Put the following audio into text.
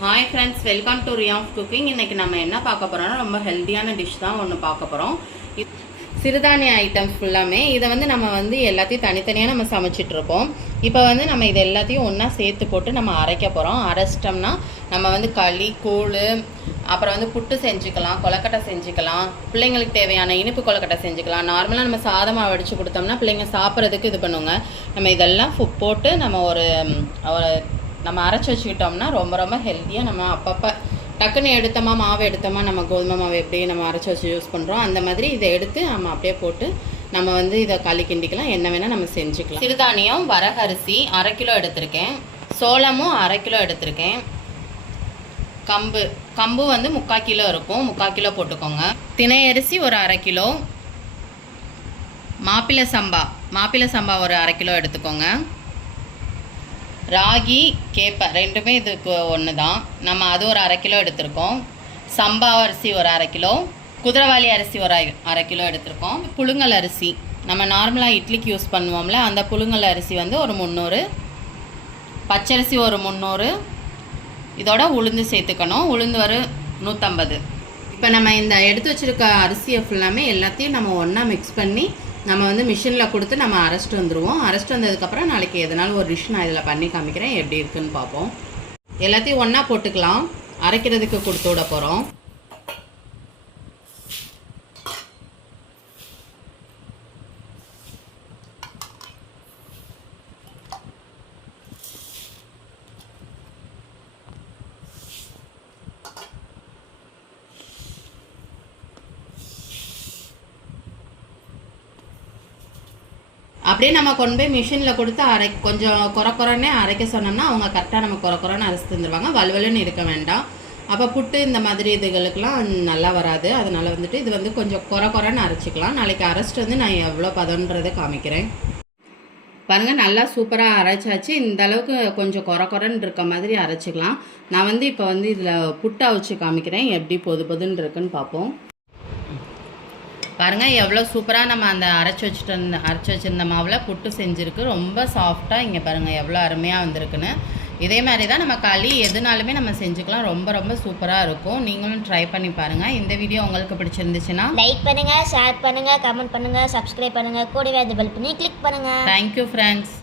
Hi friends welcome to ரியாஃப் cooking இன்னைக்கு நம்ம என்ன பார்க்க போகிறோன்னா ரொம்ப ஹெல்த்தியான டிஷ் தான் ஒன்று பார்க்க போகிறோம் சிறுதானிய ஐட்டம்ஸ் ஃபுல்லாமே இதை வந்து நம்ம வந்து எல்லாத்தையும் தனித்தனியாக நம்ம சமைச்சிட்டு இருப்போம். இப்போ வந்து நம்ம இது எல்லாத்தையும் ஒன்றா சேர்த்து போட்டு நம்ம அரைக்க போகிறோம் அரைச்சிட்டோம்னா நம்ம வந்து களி கூழ் அப்புறம் வந்து புட்டு செஞ்சுக்கலாம் கொலக்கட்டை செஞ்சுக்கலாம் பிள்ளைங்களுக்கு தேவையான இனிப்பு கொலக்கட்டை செஞ்சுக்கலாம். நார்மலாக நம்ம சாதமாக வடித்து கொடுத்தோம்னா பிள்ளைங்க சாப்பிட்றதுக்கு இது பண்ணுவோங்க நம்ம இதெல்லாம் ஃபு- போட்டு நம்ம ஒரு நம்ம அரைச்சி வச்சுக்கிட்டோம்னா ரொம்ப ரொம்ப ஹெல்த்தியாக நம்ம அப்பப்போ டக்குன்னு எடுத்தோமா மாவு எடுத்தோமா நம்ம கோதுமை மாவு எப்படி நம்ம அரைச்சி வச்சு யூஸ் பண்ணுறோம் அந்த மாதிரி இதை எடுத்து நம்ம அப்படியே போட்டு நம்ம வந்து இதை களி கிண்டிக்கலாம் என்ன வேணால் நம்ம செஞ்சுக்கலாம். சிறுதானியம் வரகரிசி அரை கிலோ எடுத்திருக்கேன். சோளமும் அரை கிலோ எடுத்திருக்கேன். கம்பு கம்பு வந்து முக்கால் கிலோ இருக்கும். முக்கால் கிலோ போட்டுக்கோங்க. தினை அரிசி ஒரு அரை கிலோ. மாப்பிள்ளை சம்பா மாப்பிள்ளை சம்பா ஒரு அரை கிலோ எடுத்துக்கோங்க. ராகி கேப்பை ரெண்டுமே இதுக்கு ஒன்று தான் நம்ம அது ஒரு அரை கிலோ எடுத்திருக்கோம். சம்பா அரிசி ஒரு அரை கிலோ. குதிரவாளி அரிசி ஒரு அரை- கிலோ எடுத்திருக்கோம். புழுங்கல் அரிசி. நம்ம நார்மலாக இட்லிக்கு யூஸ் பண்ணுவோம்ல அந்த புழுங்கல் அரிசி வந்து ஒரு முந்நூறு பச்சரிசி ஒரு முந்நூறு இதோட உளுந்து சேர்த்துக்கணும். உளுந்து வரும் நூற்றம்பது இப்போ நம்ம இந்த எடுத்து வச்சிருக்க அரிசியை ஃபுல்லாமே எல்லாத்தையும் நம்ம ஒன்றா மிக்ஸ் பண்ணி நம்ம வந்து மிஷினில் கொடுத்து நம்ம அரைச்சிட்டு வந்துடுவோம் அரைச்சிட்டு வந்ததுக்கப்புறம் நாளைக்கு எதனாலும் ஒரு டிஷ் நான் இதில் பண்ணி காமிக்கிறேன். எப்படி இருக்குன்னு பார்ப்போம். எல்லாத்தையும் ஒன்றா போட்டுக்கலாம். அரைக்கிறதுக்கு கொடுத்து விட போகிறோம் அப்படியே நம்ம கொண்டு போய் மிஷினில் கொடுத்து அரை கொஞ்சம் குறை குறைன்னே அரைக்க சொன்னோம்னா அவங்க கரெக்டாக நம்ம குறை குறைன்னு அரைச்சி தந்துடுவாங்க வலுவலுன்னு இருக்க வேண்டாம். அப்போ புட்டு இந்த மாதிரி இதுகளுக்கெல்லாம் நல்லா வராது. அதனால் வந்துட்டு இது வந்து கொஞ்சம் குறை குறைன்னு அரைச்சிக்கலாம். நாளைக்கு அரைச்சிட்டு வந்து நான் எவ்வளோ பதன்றதை காமிக்கிறேன். பாருங்கள் நல்லா சூப்பராக அரைச்சாச்சு. இந்த அளவுக்கு கொஞ்சம் குறை குறைன்னு இருக்க மாதிரி அரைச்சிக்கலாம். நான் வந்து இப்போ வந்து இதில் புட்டு அவிச்சு காமிக்கிறேன். எப்படி பொது பொதுன்னு இருக்குன்னு பார்ப்போம். பாருங்க எவ்வளோ சூப்பராக நம்ம அந்த அரைச்சி வச்சுட்டு இருந்த அரைச்சி வச்சிருந்த மாவில் புட்டு செஞ்சுருக்கு. ரொம்ப சாஃப்டாக இங்கே பாருங்கள் எவ்வளோ அருமையாக வந்திருக்குன்னு. இதே மாதிரி தான் நம்ம களி எதுனாலுமே நம்ம செஞ்சுக்கலாம். ரொம்ப ரொம்ப சூப்பராக இருக்கும். நீங்களும் ட்ரை பண்ணி பாருங்கள் இந்த வீடியோ உங்களுக்கு பிடிச்சிருந்துச்சுன்னா லைக் பண்ணுங்க ஷேர் பண்ணுங்க கமெண்ட் பண்ணுங்க சப்ஸ்கிரைப் பண்ணுங்க. கூடவே அந்த பெல் பண்ணி கிளிக் பண்ணுங்க. Thank you friends